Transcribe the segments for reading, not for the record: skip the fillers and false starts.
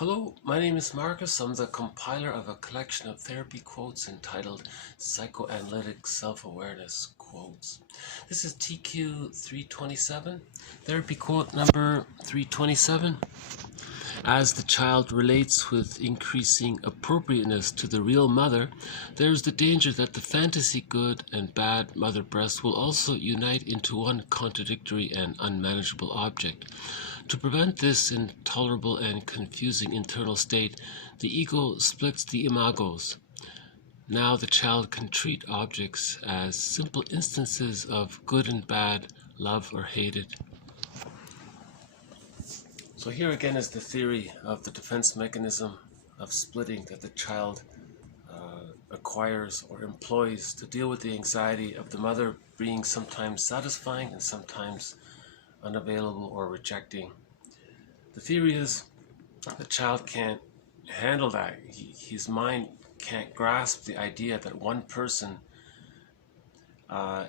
Hello, my name is Marcus. I'm the compiler of a collection of therapy quotes entitled Psychoanalytic Self-Awareness Quotes. This is TQ 327, therapy quote number 327. As the child relates with increasing appropriateness to the real mother, there is the danger that the fantasy good and bad mother breast will also unite into one contradictory and unmanageable object. To prevent this intolerable and confusing internal state, the ego splits the imagos. Now the child can treat objects as simple instances of good and bad, love or hated. So here again is the theory of the defense mechanism of splitting that the child acquires or employs to deal with the anxiety of the mother being sometimes satisfying and sometimes unavailable or rejecting. The theory is the child can't handle that. His mind can't grasp the idea that one person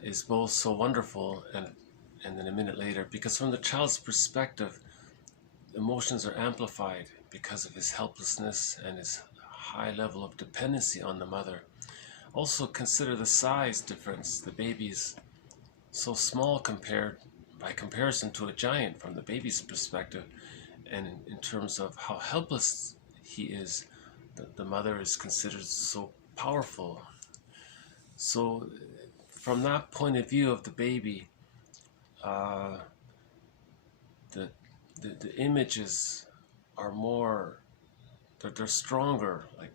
is both so wonderful and then a minute later, because from the child's perspective, emotions are amplified because of his helplessness and his high level of dependency on the mother. Also consider the size difference. The baby's so small by comparison to a giant from the baby's perspective, and in terms of how helpless he is, the mother is considered so powerful. So from that point of view of the baby, the images are more, they're stronger, like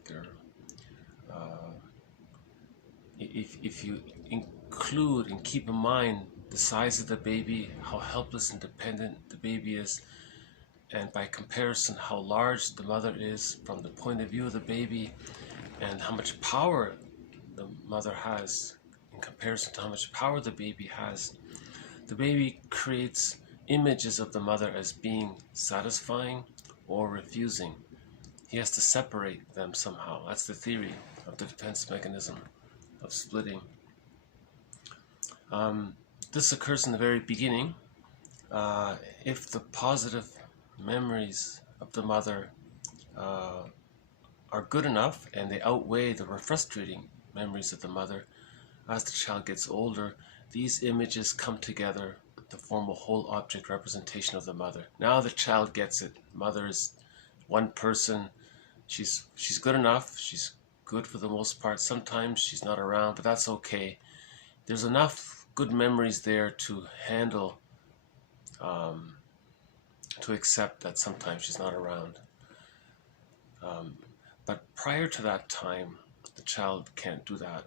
if you include and keep in mind the size of the baby, how helpless and dependent the baby is, and by comparison how large the mother is from the point of view of the baby, and how much power the mother has in comparison to how much power the baby has, the baby creates images of the mother as being satisfying or refusing. He has to separate them somehow. That's the theory of the defense mechanism of splitting. This occurs in the very beginning. If the positive memories of the mother are good enough and they outweigh the frustrating memories of the mother, as the child gets older, these images come together to form a whole object representation of the mother. Now the child gets it. Mother is one person. She's good enough. She's good for the most part. Sometimes she's not around, but that's okay. There's enough good memories there to handle, to accept that sometimes she's not around. But prior to that time, the child can't do that.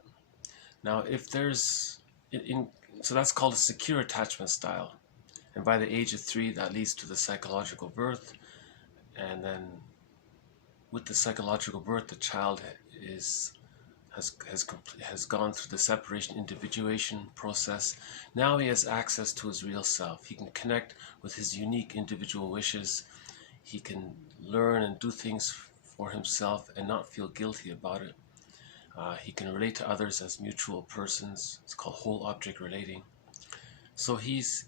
Now, if there's, so that's called a secure attachment style. And by the age of 3, that leads to the psychological birth. And then with the psychological birth, the child has gone through the separation individuation process. Now he has access to his real self. He can connect with his unique individual wishes. He can learn and do things for himself and not feel guilty about it. He can relate to others as mutual persons. It's called whole object relating. So he's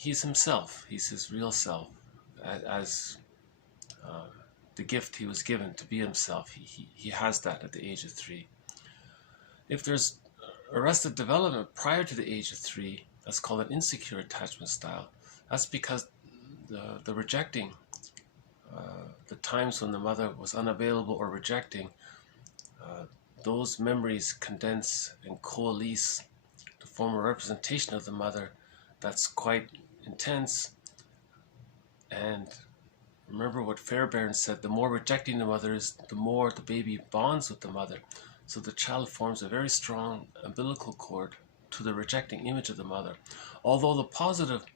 himself. He's his real self, as the gift he was given to be himself. He has that at the age of 3. If there's arrested development prior to the age of 3, that's called an insecure attachment style. That's because the rejecting, the times when the mother was unavailable or rejecting, those memories condense and coalesce to form a representation of the mother that's quite intense. And remember what Fairbairn said, the more rejecting the mother is, the more the baby bonds with the mother. So the child forms a very strong umbilical cord to the rejecting image of the mother. Although the positive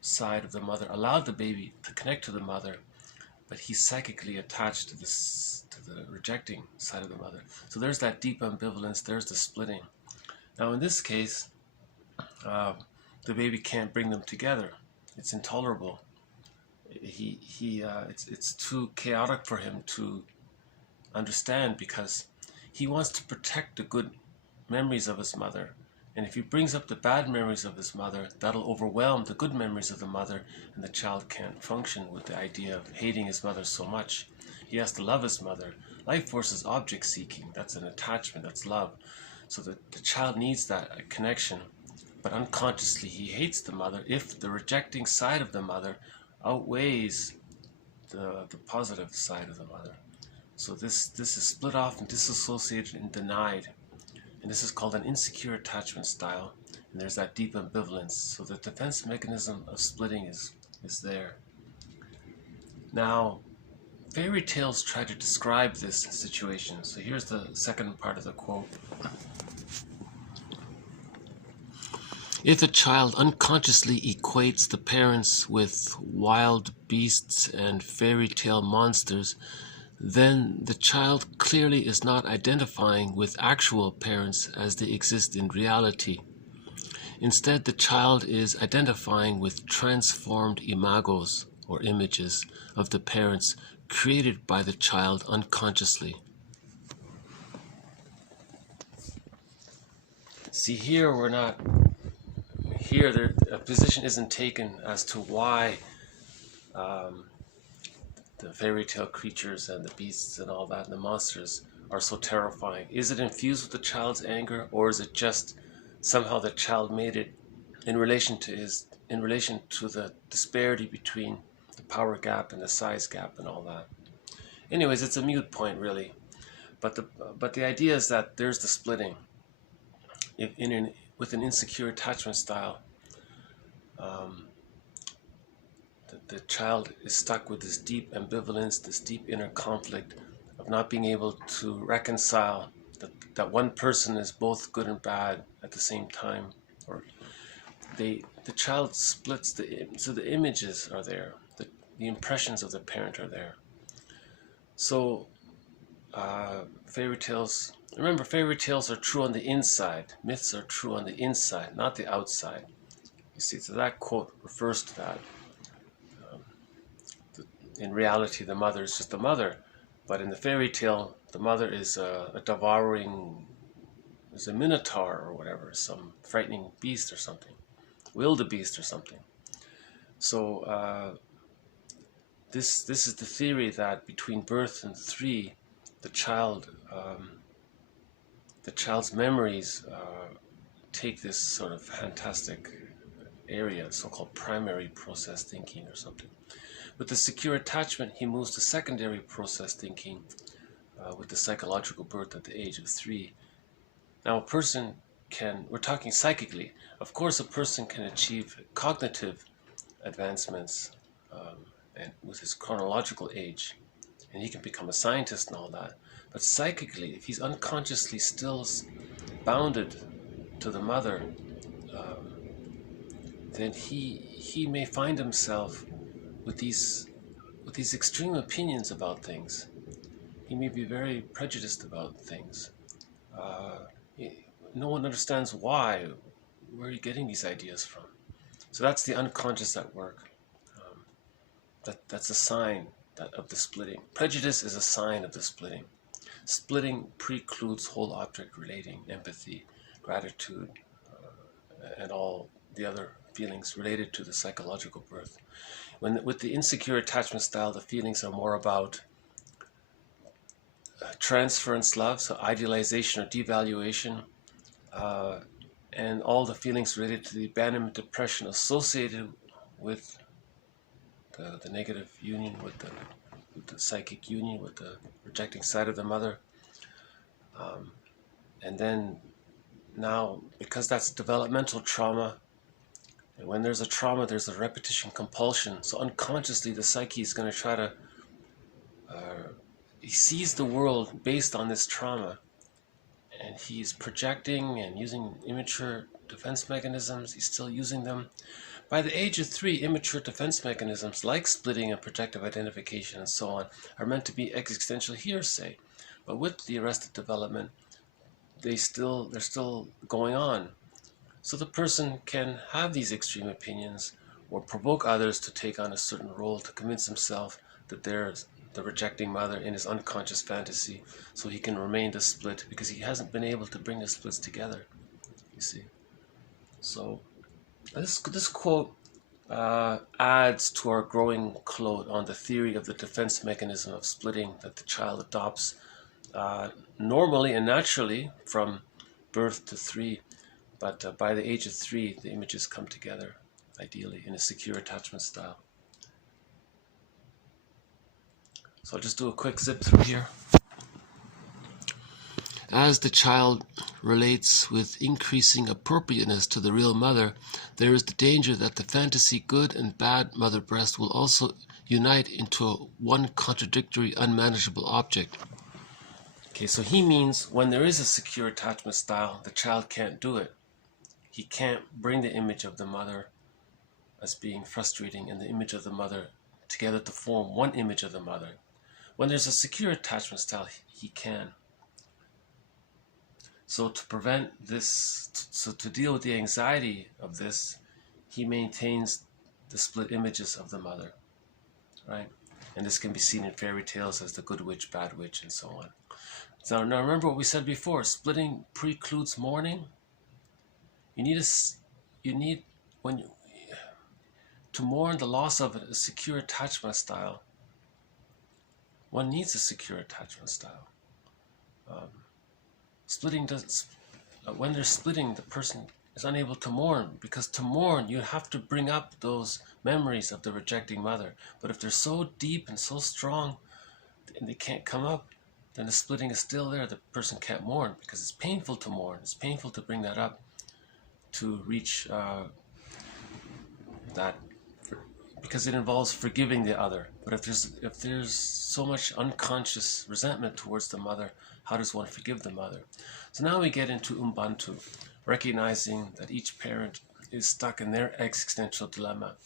side of the mother allowed the baby to connect to the mother, but he's psychically attached to the rejecting side of the mother. So there's that deep ambivalence, there's the splitting. Now in this case, the baby can't bring them together. It's intolerable. It's too chaotic for him to understand, because he wants to protect the good memories of his mother And if he brings up the bad memories of his mother, that'll overwhelm the good memories of the mother, and the child can't function with the idea of hating his mother so much. He has to love his mother. Life force is object seeking. That's an attachment. That's love. So the child needs that connection. But unconsciously, he hates the mother if the rejecting side of the mother outweighs the positive side of the mother. So this is split off and disassociated and denied. And this is called an insecure attachment style. And there's that deep ambivalence. So the defense mechanism of splitting is there. Now, fairy tales try to describe this situation. So here's the second part of the quote. If a child unconsciously equates the parents with wild beasts and fairy tale monsters, then the child clearly is not identifying with actual parents as they exist in reality. Instead, the child is identifying with transformed imagos, or images, of the parents created by the child unconsciously. See, here a position isn't taken as to why the fairy tale creatures and the beasts and all that and the monsters are so terrifying. Is it infused with the child's anger, or is it just somehow the child made it in relation to the disparity between the power gap and the size gap and all that? Anyways, it's a moot point really, but the idea is that there's the splitting. With an insecure attachment style, the child is stuck with this deep ambivalence, this deep inner conflict of not being able to reconcile that one person is both good and bad at the same time, or the child splits so the images are there, the impressions of the parent are there. So fairy tales, remember, fairy tales are true on the inside. Myths are true on the inside, not the outside. You see, so that quote refers to that. In reality, the mother is just the mother, but in the fairy tale, the mother is a devouring, is a minotaur or whatever, some frightening beast or something, wildebeest or something. So this is the theory that between birth and 3, the child's memories take this sort of fantastic area, so-called primary process thinking or something. With the secure attachment, he moves to secondary process thinking with the psychological birth at the age of 3. Now a person can, we're talking psychically, of course a person can achieve cognitive advancements and with his chronological age, and he can become a scientist and all that. But psychically, if he's unconsciously still bounded to the mother, then he may find himself with these extreme opinions about things. He may be very prejudiced about things. No one understands why. Where are you getting these ideas from? So that's the unconscious at work. That's a sign of the splitting. Prejudice is a sign of the splitting. Splitting precludes whole object relating, empathy, gratitude, and all the other feelings related to the psychological birth. With the insecure attachment style, the feelings are more about transference love, so idealization or devaluation, and all the feelings related to the abandonment depression associated with the negative union, with the psychic union, with the rejecting side of the mother. And then now, because that's developmental trauma, and when there's a trauma, there's a repetition compulsion. So unconsciously, the psyche is going to try to, he sees the world based on this trauma. And he's projecting and using immature defense mechanisms. He's still using them. By the age of 3, immature defense mechanisms like splitting and projective identification and so on are meant to be existential hearsay. But with the arrested development, they're still going on. So the person can have these extreme opinions or provoke others to take on a certain role to convince himself that they're the rejecting mother in his unconscious fantasy, so he can remain the split because he hasn't been able to bring the splits together, you see. So this quote adds to our growing quote on the theory of the defense mechanism of splitting that the child adopts normally and naturally from birth to 3, but by the age of 3, the images come together, ideally, in a secure attachment style. So I'll just do a quick zip through here. As the child relates with increasing appropriateness to the real mother, there is the danger that the fantasy good and bad mother breast will also unite into one contradictory, unmanageable object. Okay, so he means when there is a secure attachment style, the child can't do it. He can't bring the image of the mother as being frustrating and the image of the mother together to form one image of the mother. When there's a secure attachment style, he can. So to prevent this, so to deal with the anxiety of this, he maintains the split images of the mother, right? And this can be seen in fairy tales as the good witch, bad witch, and so on. So now remember what we said before, splitting precludes mourning. To mourn the loss of a secure attachment style, one needs a secure attachment style. When they're splitting, the person is unable to mourn, because to mourn, you have to bring up those memories of the rejecting mother. But if they're so deep and so strong and they can't come up, then the splitting is still there. The person can't mourn because it's painful to mourn. It's painful to bring that up, to reach that, because it involves forgiving the other. But if there's so much unconscious resentment towards the mother, how does one forgive the mother? So now we get into Ubuntu, recognizing that each parent is stuck in their existential dilemma.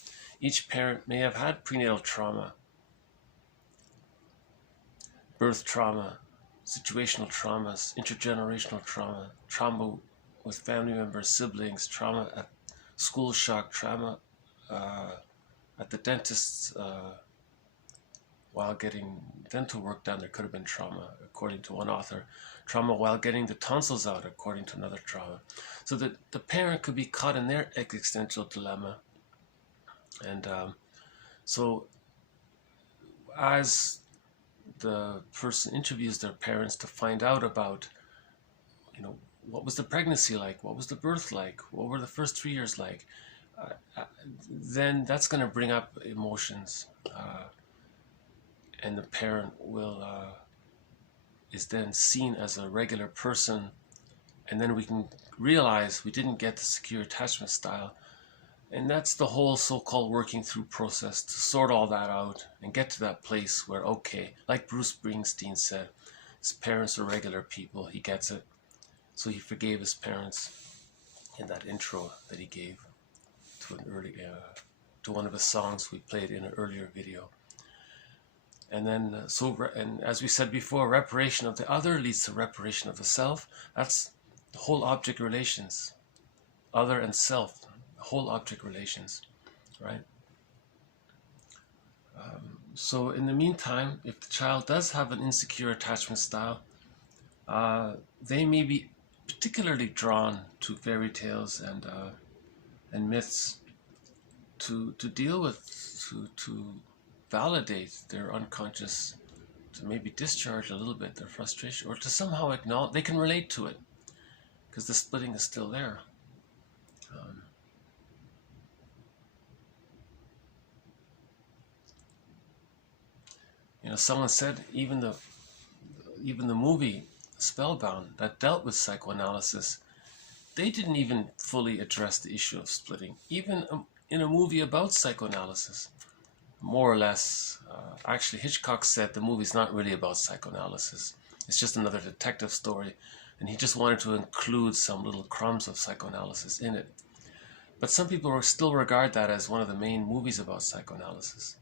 Each parent may have had prenatal trauma, birth trauma, situational traumas, intergenerational trauma, trauma with family members, siblings, trauma at school shock, trauma at the dentist's while getting dental work done. There could have been trauma, according to one author. Trauma while getting the tonsils out, according to another trauma. So that the parent could be caught in their existential dilemma. And so as the person interviews their parents to find out about, what was the pregnancy like? What was the birth like? What were the first 3 years like? Then that's going to bring up emotions. And the parent is then seen as a regular person, and then we can realize we didn't get the secure attachment style. And that's the whole so-called working through process, to sort all that out and get to that place where, okay, like Bruce Springsteen said, his parents are regular people. He gets it. So he forgave his parents in that intro that he gave to one of his songs we played in an earlier video. And then, and as we said before, reparation of the other leads to reparation of the self. That's the whole object relations, other and self, whole object relations, right? So in the meantime, if the child does have an insecure attachment style, they may be particularly drawn to fairy tales and myths to deal with, to validate their unconscious, to maybe discharge a little bit their frustration, or to somehow acknowledge they can relate to it, because the splitting is still there. Someone said even the movie Spellbound, that dealt with psychoanalysis, they didn't even fully address the issue of splitting, even in a movie about psychoanalysis. More or less, actually Hitchcock said the movie's not really about psychoanalysis. It's just another detective story, and he just wanted to include some little crumbs of psychoanalysis in it. But some people still regard that as one of the main movies about psychoanalysis.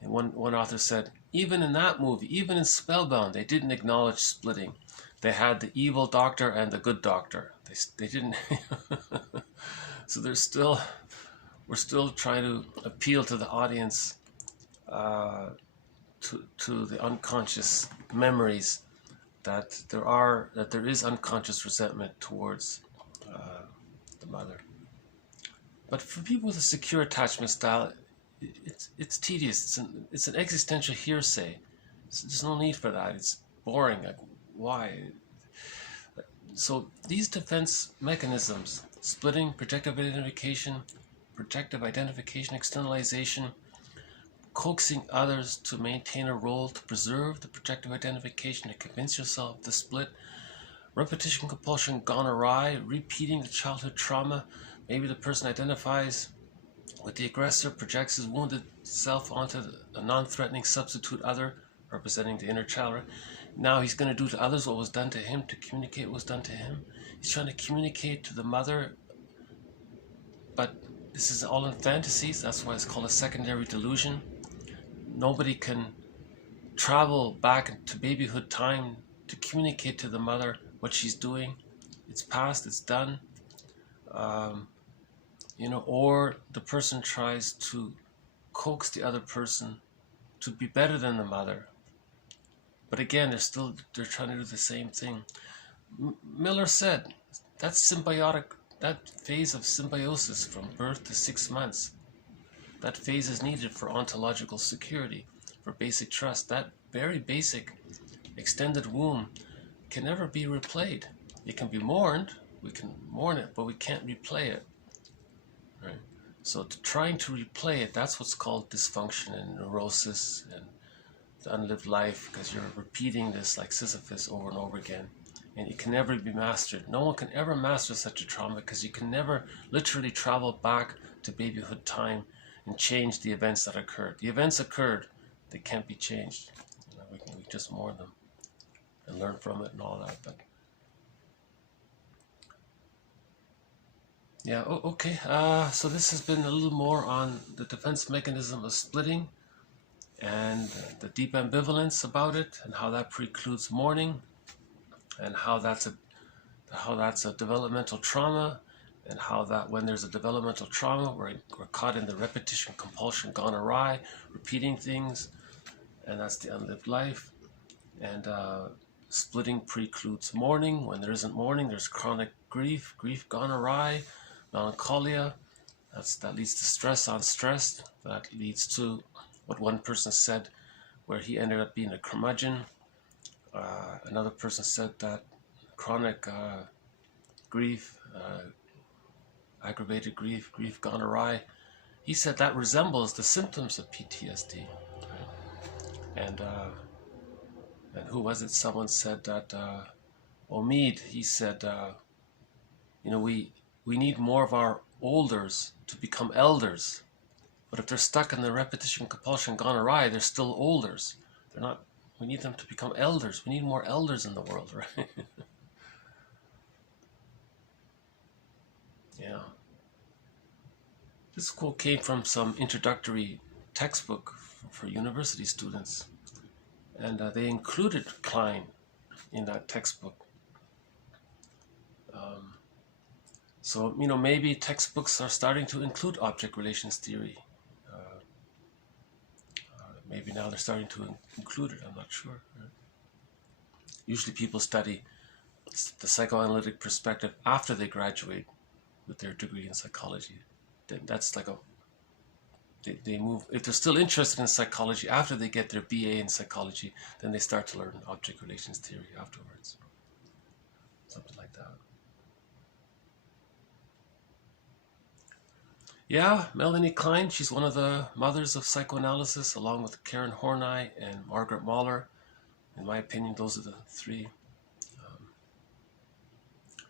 And one author said, even in that movie, even in Spellbound, they didn't acknowledge splitting. They had the evil doctor and the good doctor. They didn't. So we're still trying to appeal to the audience, to the unconscious memories, that there is unconscious resentment towards the mother. But for people with a secure attachment style, it's tedious. It's an existential hearsay. There's no need for that. It's boring. Like, why? So these defense mechanisms, splitting, projective identification, externalization, coaxing others to maintain a role, to preserve the projective identification, to convince yourself to split, repetition compulsion gone awry, repeating the childhood trauma. Maybe the person identifies with the aggressor, projects his wounded self onto a non-threatening substitute other, representing the inner child. Now he's going to do to others what was done to him, to communicate what was done to him. He's trying to communicate to the mother, but this is all in fantasies. That's why it's called a secondary delusion. Nobody can travel back to babyhood time to communicate to the mother what she's doing. It's past, it's done. Or the person tries to coax the other person to be better than the mother. But again, they're trying to do the same thing. Miller said that phase of symbiosis from birth to 6 months, that phase is needed for ontological security, for basic trust. That very basic extended womb can never be replayed. It can be mourned, we can mourn it, but we can't replay it. Right? So trying to replay it, that's what's called dysfunction and neurosis and the unlived life, because you're repeating this like Sisyphus over and over again, and it can never be mastered. No one can ever master such a trauma, because you can never literally travel back to babyhood time and change the events that occurred. The events occurred, they can't be changed. We just mourn them and learn from it and all that. But yeah, okay. So this has been a little more on the defense mechanism of splitting and the deep ambivalence about it, and how that precludes mourning, and how that's a developmental trauma, and how that when there's a developmental trauma, we're caught in the repetition compulsion gone awry, repeating things, and that's the unlived life. And splitting precludes mourning. When there isn't mourning, there's chronic grief gone awry, melancholia. That leads to stress on stress. That leads to what one person said, where he ended up being a curmudgeon. Another person said that chronic grief, aggravated grief gone awry, he said that resembles the symptoms of PTSD. Right? And who was it? Someone said that, Omid, he said, we need more of our olders to become elders. But if they're stuck in the repetition compulsion gone awry, they're still olders. They're not. We need them to become elders. We need more elders in the world, right? Yeah. This quote came from some introductory textbook for university students, and they included Klein in that textbook. So maybe textbooks are starting to include object relations theory. Maybe now they're starting to include it, I'm not sure. Right? Usually people study the psychoanalytic perspective after they graduate with their degree in psychology. That's like they move, if they're still interested in psychology after they get their BA in psychology, then they start to learn object relations theory afterwards. Something like that. Yeah, Melanie Klein, she's one of the mothers of psychoanalysis, along with Karen Horney and Margaret Mahler. In my opinion, those are the three.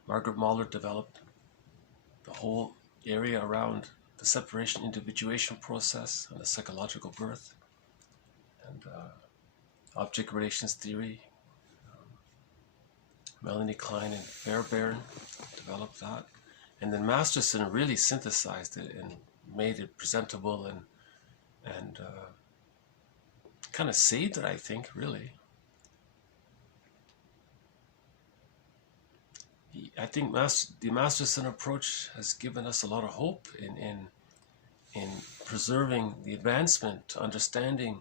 Margaret Mahler developed the whole area around the separation individuation process and the psychological birth, and object relations theory. Melanie Klein and Fairbairn developed that. And then Masterson really synthesized it and made it presentable and kind of saved it, I think, really. I think the Masterson approach has given us a lot of hope in preserving the advancement to understanding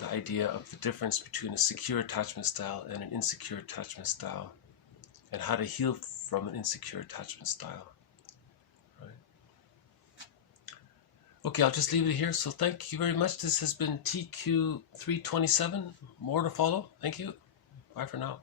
the idea of the difference between a secure attachment style and an insecure attachment style. and how to heal from an insecure attachment style. Right? Okay, I'll just leave it here. So thank you very much. This has been TQ 327. More to follow. Thank you. Bye for now.